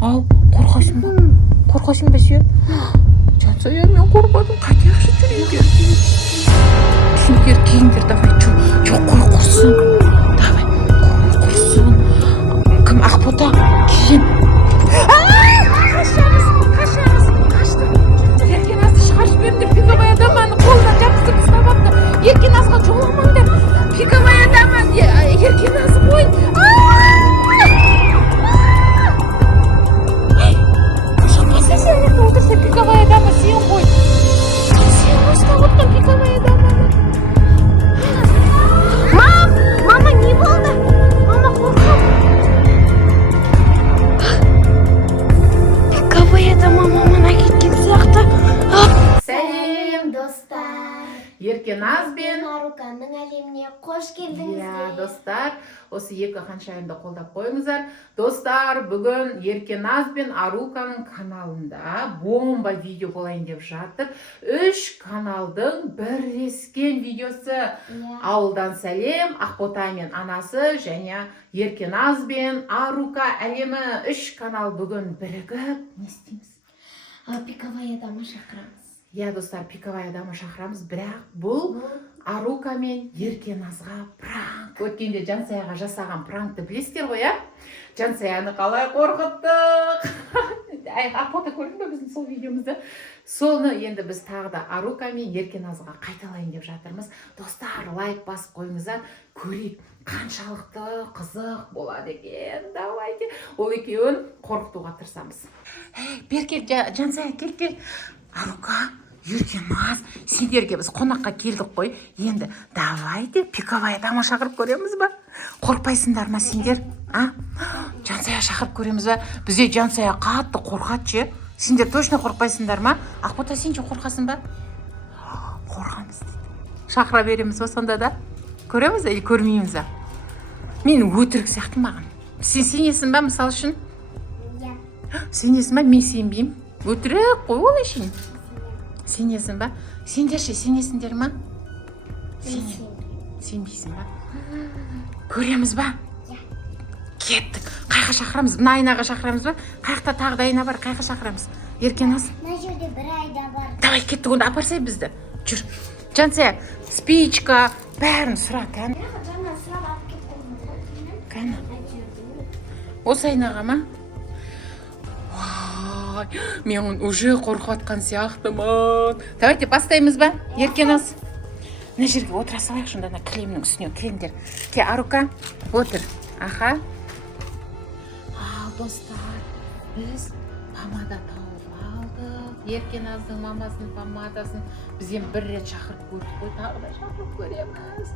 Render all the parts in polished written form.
Ал, қорқасың ба? Қорқасың ба сен? Жансая, мен қорқадым. Қайда жақсы жүрейін. Киіңдер, давай. Жоқ, қой құрсын. Давай, қой құрсын. Кім Ақбота? Киін. Қашты. Еркеназды шығарып жіберіңдер. Пиковая даманы қолынан жабыстырып ұстап апты. Еркеназға жоламаңдар. Пиковая дама Еркеназы ғой. Шамасы сені толтырса пиковая дама сен ғой. Сен ғой ұстап отқан пиковая даманы. Мама, не болды? Мама, қорқам. Пиковая дама мамана кеткен сияқты. Сәлем, достар. Еркеназ бен Аруканың әлеміне қош келдіңіздер. Иә, достар, осы екі ханшайымды қолдап қойыңыздар. Достар, бүгін Еркеназ бен Аруканың каналында бомба видео болайын деп жатыр. 3 каналдың бірлескен видеосы. Ауылдан сәлем, Ақбота мен анасы және Еркеназ бен Арука әлемі. 3 канал бүгін бірігіп не істейміз? Пиковая дама шақырамыз. Иә, достар, пиковая дама шақырамыз, бірақ бұл Арука мен Еркеназға пранк. Өткенде Жансаяға жасаған пранкты білесіздер ғой, ә? Жансаяны қалай қорқыттық. Ақбота көрдің бе біздің сол видеомызды? Соны енді біз тағы да Арука мен Еркеназға қайталайын деп жатырмыз. Достар, лайк басып қойыңыздар, көрейік қаншалықты қызық болады екен. Давайте ол екеуін қорқытуға тырысамыз. Бер кел, Жансая, кел. Арука, Еркеназ, сендерге біз қонаққа келдік қой. Енді давайте пиковая дама шақырып көреміз ба? Қорқпайсыңдар ма сендер? Жансая шақырып көреміз ба? Бізде Жансая қатты қорқады. Сендер точно қорқпайсыңдар ма? Ақбота, сен же қорқасың ба? Қорқамыз дейді. Шақыра береміз ба сонда да? Көреміз или көрмейміз ба? Мен өтірік сияқты маған. Сен сенесің ба мысал үшін? Иә. Сенесің ба? Мен сенбеймін. Өтірік қой ол үшін. Сенесің ба? Сендер ше сенесіңдер ма? Сенбейсің ба? Көреміз ба? Кеттік. Қайға шақырамыз? Мына айнаға шақырамыз ба? Қайықта тағы да айна бар. Қайға шақырамыз? Еркеназ? Мына жерде бір айда бар. Давай кеттік, онда апарсай бізді. Жүр. Жансая, спичка, бәрін сұра, кәні. Жаңа сұрап алып кеттім. Кәні. Осы айнаға ма? Мен уже қорқатқан сияқтымын. Давайте бастаймыз ба? Еркеназ. Мына жерге отыра салайық, шында кілемнің үстіне келіңдер. Ке, Арука, отыр. Аха. Ал, достар, біз помада тауып алдық. Еркеназдың мамасының помадасын бізден бір рет шақырып көрдік қой, тағы да шақырып көреміз.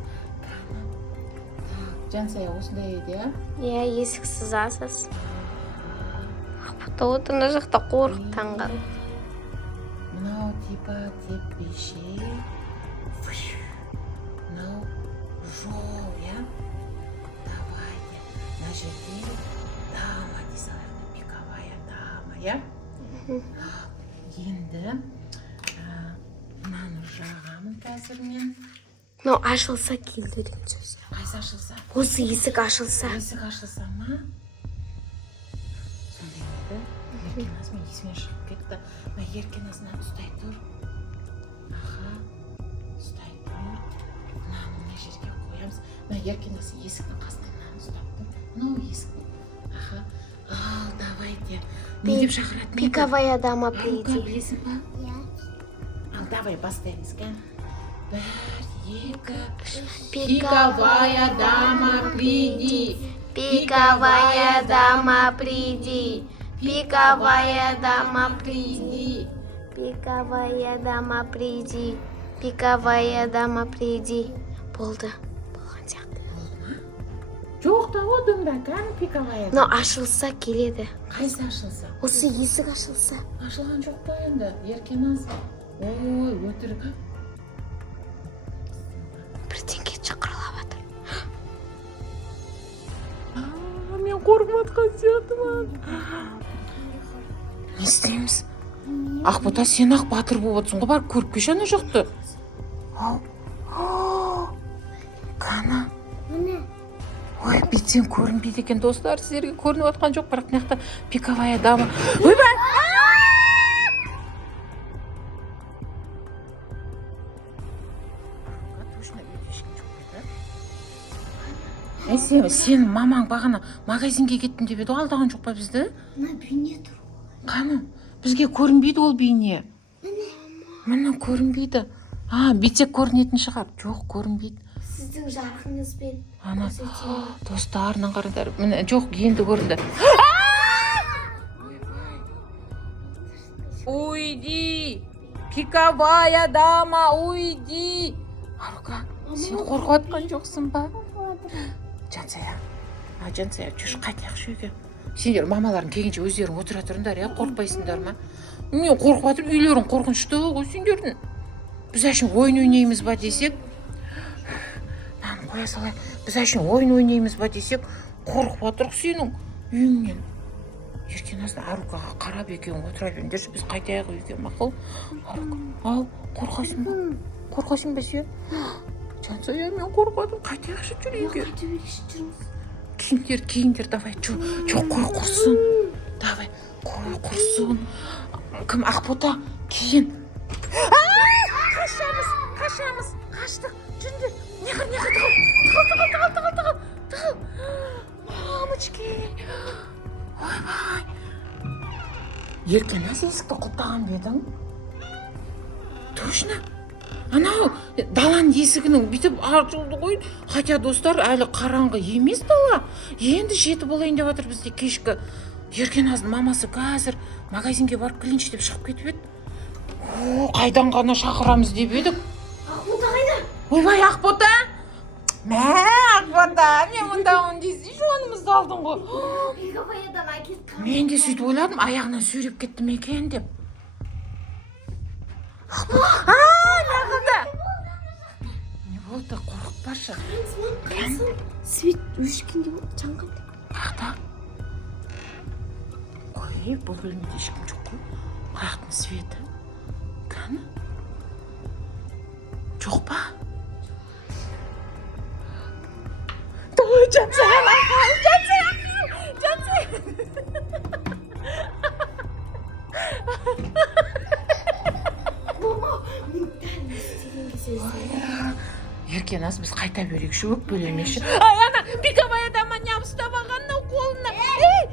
Жансая осындай еді, Иә, есіксіз асыз. Отырна жақта қорқып таңған. Мынау типа теппеше. Мынау жол, я? Давайте. Мына жерде дама дейсаларды, пиковая дама, я? Енді мынаны жағамын қазір мен. Мынау ашылса келдірген сөз. Қайсы ашылса? Осы есік ашылса. Есік ашылса ма? Еркеназ мен есіме шығып кетті. Мына Еркеназынан ұстай тұр. Аха, ұстай тұр. Мынаны мына жерге қоямыз. Мына Еркеназ есіктің қасынан мынаны ұстап тұр. Мынау есіктің. Аха, ал, давайте. Не деп шақыратын? Пиковая дама приди. Арука, білесің ба? Иә. Ал, давай бастаймыз, кән. 1, 2, Пиковая дама приди. Пиковая дама приди. Пиковая дама приди. Пиковая дама приди. Пиковая дама приди. Болды. Болған сияқты. Жоқ та одың да, кән пиковая дама. Но ашылса келеді. Қайсы ашылса? Осы есік ашылса. Ашылған жоқ па енді, Еркеназ? Ой, өтірік. Бірдеңке шақырылап жатыр. Мен қорқып жатқан сияқтымын. Не істейміз? Ақбота, сен ақ батыр болып отырсың ғой, барып көріп келші ана жақты. Кәні. Ой, әйтсем көрінбейді екен достар, сіздерге көрініп отқан жоқ, бірақ мына жақта пиковая дама. Ойбай! Сен мамаң бағана магазинге кеттім деп еді, алдаған жоқ па бізді? Мына бейне тұр. Қаны, бізге көрінбейді ол бейне. Мына көрінбейді. Бүйтсек көрінетін шығар. Жоқ, көрінбейді. Сіздің жарқыңызбен Ана, достарының қарадар. Міне, жоқ, енді көрінді. Уйди! Пиковая дама, уйди! Арука, сен қорқып отқан жоқсың ба? Жансая, Жансая, жүрші қайтайық шүйге. Сендер мамаларың келгенше өздерің отыра тұрыңдар, қорқпайсыңдар ма? Мен қорқып жатыр, үйлерің қорқынышты ғой сендердің. Біз әшін ойын ойнаймыз ба десек, қоя салайық, біз әшін ойын ойнаймыз ба десек, қорқып жатырық сенің үйіңнен. Еркеназды Арукаға қарап екеуің отыра беріңдерші, біз қайтайық үйге, мақұл? Ал, қорқасың ба? Қорқасың ба сен? Жансая, мен қорқадым, қайтайықшы жүр үйге. Киіңдер, давай, жоқ, қой құрсын. Давай, қой құрсын. Кім, Ақбота, кейін. Қаштық, жүндер. Тығыл. Мамочки. Ойбай. Еркеназ есікті құлттаған бедің? Точно. Анау, даланың есігінің бүйтіп ашылды ғой. Хотя достар, әлі қараңғы емес дала. Енді жеті болайын деп жатыр бізде кешкі. Еркеназдың мамасы қазір магазинге барып келінші деп шығып кетіп еді. Қайдан ғана шақырамыз деп едік. Ақбота қайда? Ойбай, Ақбота! Мә, Ақбота, мен мұндауын дейсің, жуанымызды алдың ғой. Пиковаядан әкеліп қалды. Мен де сөйтіп ойладым, аяғынан сүйреп кеттім екен деп. Ақбота, не қылды? Не болды, қорықпашы. Свет өшкенде жанған. Қақта? Қой, бұл бөлмеде ешкім жоқ қой. Қаяқтың светі. Кәні? Жоқ па? Ой, Жансая! Еркеназ, біз қайта берейікші, өкпелемеші. Ана, пиковая дама не ұстап алғаннау қолына.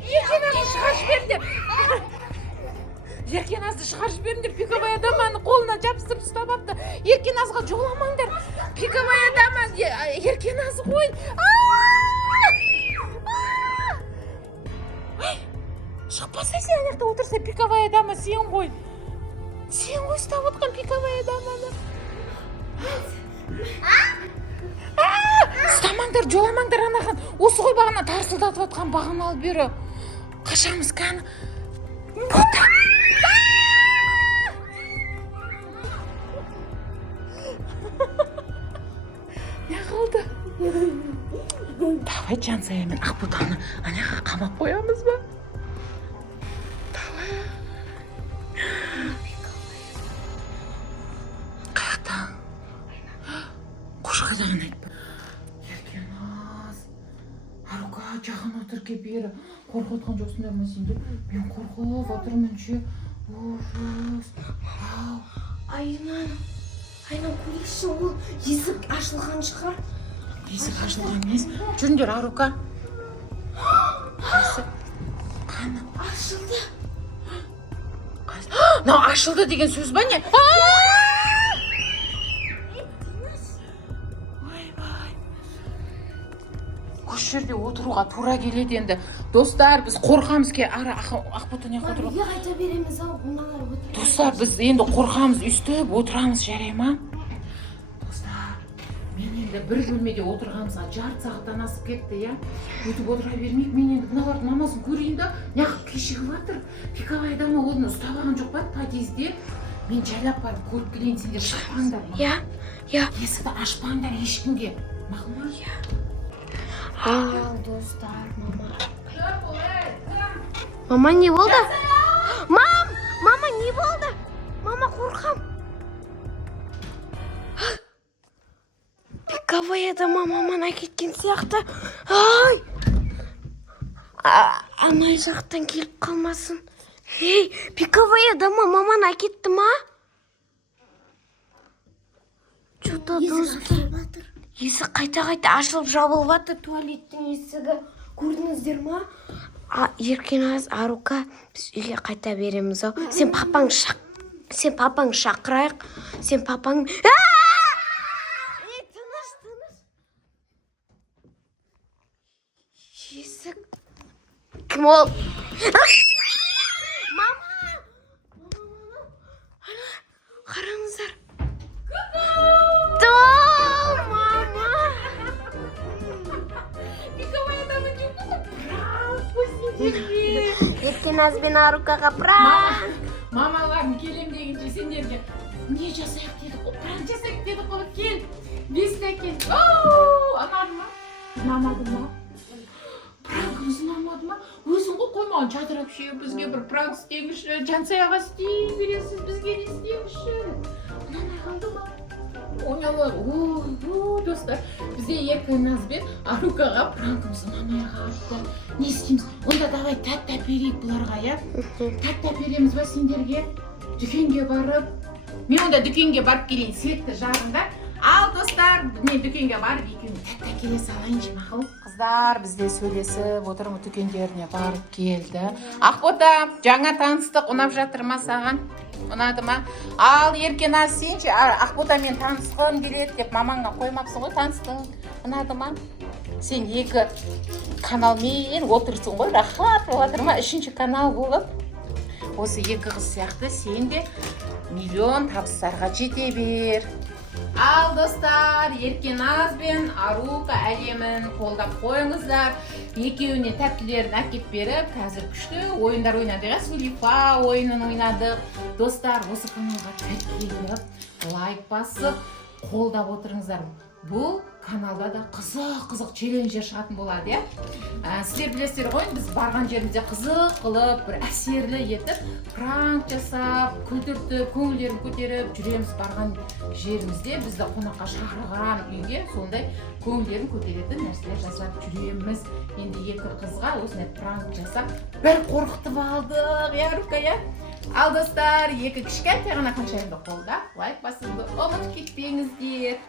Еркеназды шығарып жіберіңдер. Еркеназды шығарып жіберіңдер, пиковая даманы қолына жабыстырып ұстап апты. Еркеназға жоламаңдар. Пиковая дама, Еркеназ ғой. Шықпаса сен аяқта отырса, пиковая дама сен ғой. Сен ғой ұстап отқан пиковая даманы. Ұстамаңдар, жоламаңдар анаған. Осы ғой бағана тарсылдатып отқан бағана алып бері. Қашамыз кәні. Бота. Не қалды? Давай Жансая мен Ақботаны аняға қамап қоямыз ба? Давай. Қаяқта? Қоша қайдаған айтпа. Еркеназ, Арука жағын отыр кеп бері. Қорқып отқан жоқсыңдар ма сендер? Мен қорқып отырмын ше. Ужас. Айнан көрейікші, ол есік ашылған шығар. Есік ашылған емес. Жүріңдер, Арука. Қаны? Ашылды. Ашылды деген сөз ба не? Осы жерде отыруға тура келеді енді. Достар, біз қорқамыз ке. Ақбота не отыру? Үйге қайта береміз ау, мыналар өтіп. Достар, біз енді қорқамыз, үстіп отырамыз, жарай ма? Достар, мен енді бір бөлмеде отырғанымызға жарты сағаттан асып кетті, я. Өтіп отыра бермейік, мен енді мыналардың мамасын көрейін да, неғып кешігіп жатыр. Пиковая дама оны ұстап алған жоқ па подъезде? Мен жайлап барып көріп келейін, сендер шықпаңдар. Я. Есікті ашпаңдар ешкімге. Мақұл ма? Ал, достар, мама не болды? Мама не болды? Мама қорқам. Пиковая дама маманы әкеткен сияқты. Ай! Анай жақтан келіп қалмасын. Ей, пиковая дама маман әкетті ма? Что-то достар. Есік қайта-қайта ашылып жабылып жатыр, туалеттің есігі. Көрдіңіздер ма? Еркеназ, Арука, біз үйге қайта береміз ау. Сен папаң шақырайық. Сен папаң... Тыныш. Есік. Кім ол? Мама! Қараңыздар. Мама! Еркеназ бен Арукаға пранк. Мамаларым келем дегенше сендерге не жасайық дедік қой, пранк жасайық дедік қой, кел, бесте кел. Анады ма? Ұнамады ма? Пранкымыз ұнамады ма? Өзің ғой қоймаған жадырап ше, бізге бір пранк істеңізші, Жансаяға істей бересіз, бізге не істеңізші. Ұнамай қалды ма? Ойналар, достар, бізде Еркеназ бен Арукаға пранкымыз ұнамай қалды. Не істейміз? Онда давай тәтті әперейік бұларға, я? Тәтті әпереміз ба сендерге? Дүкенге барып. Мен онда дүкенге барып келейін, светті жағында. Ал, достар, мен дүкенге барып екеуіне тәтті әкеле салайыншы, мақұл? Қыздар, бізде сөйлесіп отырмыз, дүкендеріне барып келді. Ақбота, жаңа таныстық, ұнап жатыр ма саған? Ұнады ма? Ал, Еркеназ, сенші Ақботамен танысқым келеді деп мамаңа қоймапсың ғой, таныстың. Ұнады ма? Сен екі каналмен отырсың ғой, рахат болатыр ма? Үшінші канал болып, осы екі қыз сияқты сен де миллион табыстарға жете бер. Ал, достар, Еркеназ бен Арука әлемін қолдап қойыңыздар. Екеуіне тәттілерін әкеп беріп, қазір күшті ойындар ойнадық. Сулифа ойынын ойнадық. Достар, осы каналға тіркеліп, лайк басып, қолдап отырыңыздар. Бұл каналда да қызық челленджер шығатын болады, сіздер білесіздер ғой, біз барған жерімізде қызық қылып, бір әсерлі етіп, пранк жасап, күлдіртіп, көңілдерін көтеріп жүреміз. Барған жерімізде бізді қонаққа шақырған үйге сондай көңілдерін көтеретін нәрселер жасап жүреміз. Енді екі қызға осындай пранк жасап, бір қорқытып алдық, Арука, я? Ал, достар, екі кішкентай ғана қаншайымды қолдап, лайк басуды ұмытып кетпеңіздер.